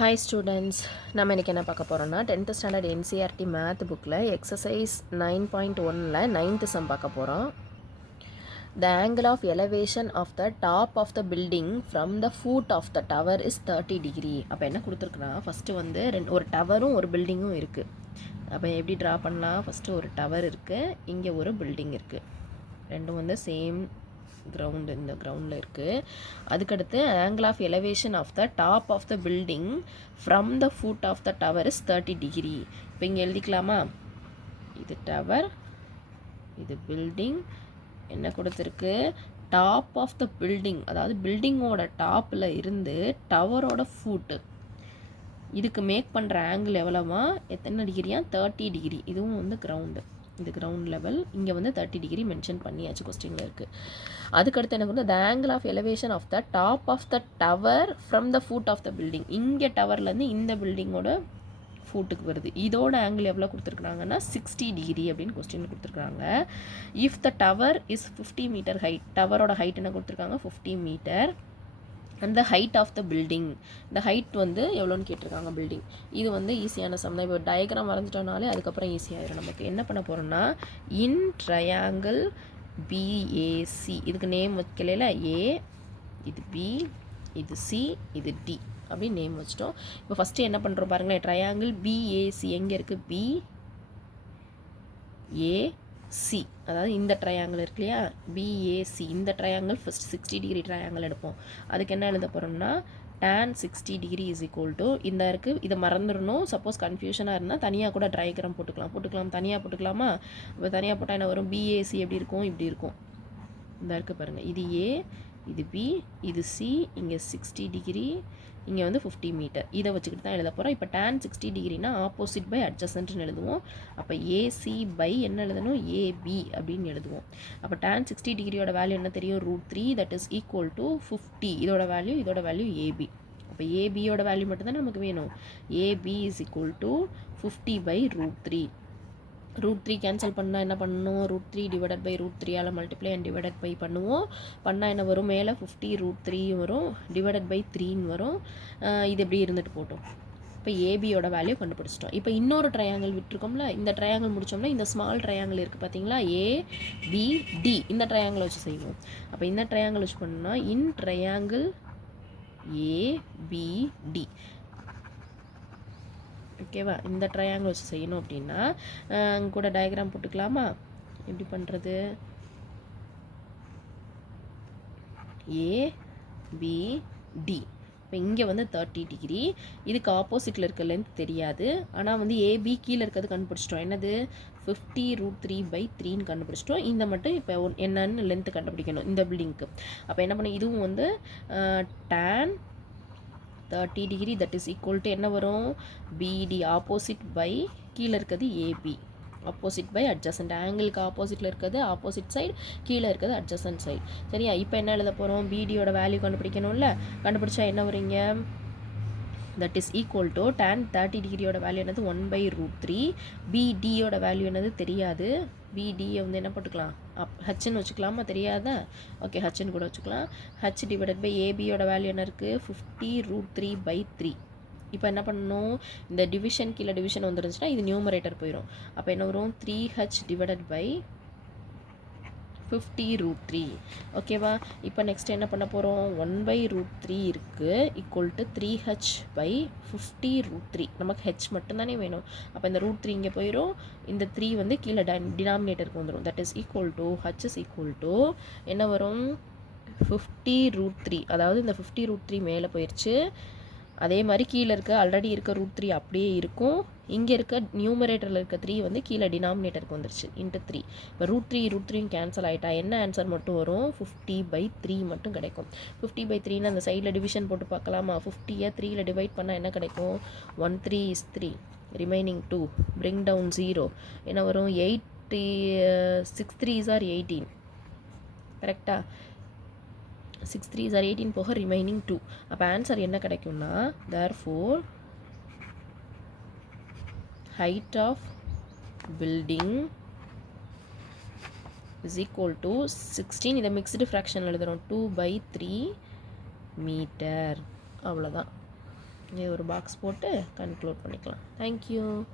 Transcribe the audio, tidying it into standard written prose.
Hi students, நம்ம இன்னைக்கு என்ன பார்க்க போறோம்னா 10th standard NCERT math bookல exercise 9.1ல 9th sum பார்க்க போறோம். The angle of elevation of the top of the building from the foot of the tower is 30 degree. அப்ப என்ன கொடுத்திருக்குனா ஃபர்ஸ்ட் வந்து ஒரு டவரும் ஒரு பில்டிங்கும் இருக்கு. அப்ப எப்படி டிரா பண்ணலாம்? ஃபர்ஸ்ட் ஒரு டவர் இருக்கு, இங்க ஒரு பில்டிங் இருக்கு. ரெண்டும் வந்து சேம் கிரவுண்ட், இந்த கிரவுண்டில் இருக்குது. அதுக்கடுத்து angle of elevation of the top of the building from the foot of the tower is 30 degree. இப்போ இங்கே எழுதிக்கலாமா? இது டவர், இது பில்டிங். என்ன கொடுத்துருக்கு? டாப் ஆஃப் த பில்டிங், அதாவது பில்டிங்கோட டாப்பில் இருந்து டவரோட ஃபுட்டு இதுக்கு மேக் பண்ணுற ஆங்கிள் எவ்வளோவா? எத்தனை டிகிரியா? 30 டிகிரி. இதுவும் வந்து கிரவுண்டு, இது கிரவுண்ட் லெவல். இங்கே வந்து 30 டிகிரி மென்ஷன் பண்ணியாச்சு, கொஸ்டினில் இருக்குது. அதுக்கடுத்து எனக்கு வந்து the angle of elevation of the top of the tower from the foot of the building. இங்கே டவர்லேருந்து இந்த பில்டிங்கோட ஃபுட்டுக்கு வருது. இதோட ஆங்கிள் எவ்வளோ கொடுத்துருக்குறாங்கன்னா 60 டிகிரி அப்படின்னு கொஸ்டின் கொடுத்துருக்காங்க. If the tower is 50 metre height, டவரோட ஹைட் என்ன கொடுத்துருக்காங்க? 50 மீட்டர். அந்த ஹைட் ஆஃப் த பில்டிங், இந்த ஹைட் வந்து எவ்வளோன்னு கேட்டிருக்காங்க பில்டிங். இது வந்து ஈஸியான சம் தான். இப்போ டயக்ராம் வரைஞ்சிட்டோனாலே அதுக்கப்புறம் ஈஸியாகிடும் நமக்கு. என்ன பண்ண போகிறோம்னா, இன் ட்ரையாங்கிள் பிஏசி, இதுக்கு நேம் வைக்கல, ஏ, இது பி, இது சி, இது டி அப்படின்னு நேம் வச்சிட்டோம். இப்போ ஃபஸ்ட்டு என்ன பண்ணுறோம் பாருங்களேன், ட்ரையாங்கிள் பிஏசி எங்கே இருக்குது? பி ஏ சி, அதாவது இந்த ட்ரையாங்கிள் இருக்கு இல்லையா, பிஏசி, இந்த ட்ரையாங்கிள் ஃபஸ்ட் 60 டிகிரி ட்ரையாங்கிள் எடுப்போம். அதுக்கு என்ன எழுத போகிறோம்னா, tan 60 degree is equal to, இந்த இருக்குது, இதை மறந்துடணும். சப்போஸ் கன்ஃபியூஷனாக இருந்தால் தனியாக கூட ட்ரைகிராம் போட்டுக்கலாம், தனியாக போட்டுக்கலாமா? இப்போ தனியாக போட்டால் என்ன வரும்? பிஏசி எப்படி இருக்கும்? இப்படி இருக்கும். இந்த இருக்குது பாருங்கள், இது ஏ, இது பி, இது சி, இங்கே 60 டிகிரி, இங்கே வந்து 50 மீட்டர். இதை வச்சுக்கிட்டு தான் எழுத போகிறோம். இப்போ tan 60 டிகிரினா ஆப்போசிட் பை அட்ஜசன்ட்னு எழுதுவோம். அப்போ ஏசி பை என்ன எழுதணும்? ஏபி அப்படின்னு எழுதுவோம். அப்போ tan 60 டிகிரியோட வேல்யூ என்ன தெரியும்? √3, தட் இஸ் ஈக்குவல் டு 50. இதோட வேல்யூ ஏபி. அப்போ ஏபியோட வேல்யூ மட்டும்தான் நமக்கு வேணும். AB is equal to 50 by √3. √3 cancel பண்ணால் என்ன பண்ணணும்? √3 டிவைடட் பை √3ஆல் மல்டிப்ளை அண்ட் டிவைடட் பை பண்ணுவோம். பண்ணால் என்ன வரும்? மேலே 50 √3 வரும், டிவைடட் பை 3ன்னு வரும். இது எப்படி இருந்துட்டு போட்டோம். இப்போ ஏபியோட வேல்யூ கண்டுபிடிச்சிட்டோம். இப்போ இன்னொரு ட்ரையாங்கிள் விட்டுருக்கோம்ல, இந்த ட்ரையாங்கிள் முடிச்சோம்னா இந்த ஸ்மால் ட்ரையாங்கிள் இருக்குது பார்த்தீங்களா, ஏபிடி, இந்த ட்ரையாங்கிள் வச்சு செய்வோம். அப்போ இந்த ட்ரையாங்கிள் வச்சு பண்ணோம்னா, இன் ட்ரையாங்கிள் ஏபிடி, ஓகேவா? இந்த ட்ரையாங்கிள் வச்சு செய்யணும் அப்படின்னா அங்கே கூட டயக்ராம் போட்டுக்கலாமா? எப்படி பண்ணுறது? ஏபிடி. இப்போ இங்கே வந்து 30 டிகிரி, இதுக்கு ஆப்போசிட்டில் இருக்க லென்த் தெரியாது. ஆனால் வந்து ஏபி கீழே இருக்கிறது கண்டுபிடிச்சிட்டோம். என்னது? 50 √3 பை 3ன்னு கண்டுபிடிச்சிட்டோம். இந்த மட்டும் இப்போ என்னன்னு லென்த்து கண்டுபிடிக்கணும் இந்த பில்டிங்க்கு. அப்போ என்ன பண்ண, இதுவும் வந்து tan 30 degree that is equal to என்ன வரும்? பிடி, ஆப்போசிட் பை கீழே இருக்கிறது ஏபி, ஆப்போசிட் பை அட்ஜசன்ட். ஆங்கிளுக்கு ஆப்போசிட்டில் இருக்கிறது ஆப்போசிட் சைடு, கீழே இருக்கிறது அட்ஜசன்ட் சைடு. சரியா? இப்போ என்ன எழுத போகிறோம்? பிடியோட வேல்யூ கண்டுபிடிக்கணும்ல. கண்டுபிடிச்சா என்ன வருங்க? That is equal to tan 30 டிகிரியோட வேல்யூ என்னது? 1 பை √3. பிடியோட வேல்யூ என்னது? தெரியாது. பிடியை வந்து என்ன போட்டுக்கலாம்? ஹச்ன்னு வச்சுக்கலாமா? தெரியாதா? ஓகே, ஹச்ன்னு கூட வச்சுக்கலாம். ஹச் டிவைடட் பை ஏபியோட வேல்யூ என்ன இருக்குது? 50 √3 பை 3. இப்போ என்ன பண்ணணும்? இந்த டிவிஷன் கீழே டிவிஷன் வந்துருந்துச்சுன்னா இது நியூமரேட்டர் போயிடும். அப்போ என்ன வரும்? 3h divided by 50 √3. ஓகேவா? இப்போ நெக்ஸ்ட் என்ன பண்ண போகிறோம்? 1 பை √3 இருக்குது, ஈக்குவல் டு 3h பை 50 √3. நமக்கு ஹெச் மட்டும்தானே வேணும். அப்போ இந்த √3 இங்கே போயிடும், இந்த 3 வந்து கீழே டினாமினேட்டருக்கு வந்துடும். That is equal to H is equal to என்ன வரும்? 50 √3. அதாவது இந்த 50 √3 மேலே போயிடுச்சு. அதே மாதிரி கீழே இருக்க ஆல்ரெடி இருக்க √3 அப்படியே இருக்கும். இங்கே இருக்க நியூமரேட்டரில் இருக்க 3 வந்து கீழே டினாமினேட்டருக்கு வந்துருச்சு, இன்ட்டு 3. இப்போ √3 கேன்சல் ஆகிட்டா என்ன ஆன்சர் மட்டும் வரும்? 50 பை 3 மட்டும் கிடைக்கும். 50 பை 3ன்னு அந்த சைடில் டிவிஷன் போட்டு பார்க்கலாமா? 50யை 3ல் டிவைட் பண்ணால் என்ன கிடைக்கும்? 1 3 is 3, ரிமைனிங் 2, bring down 0. என்ன வரும்? 8 6 3s are 18. கரெக்டாக? 6 3s are 18 போக ரிமைனிங் 2. அப்போ ஆன்சர் என்ன கிடைக்கும்னா, therefore height of building is equal to 16. இதை மிக்ஸ்டு ஃப்ராக்ஷன் எழுதுகிறோம், 2 by 3 மீட்டர். அவ்வளோதான். இது ஒரு பாக்ஸ் போட்டு கன்க்ளூட் பண்ணிக்கலாம். தேங்க்யூ.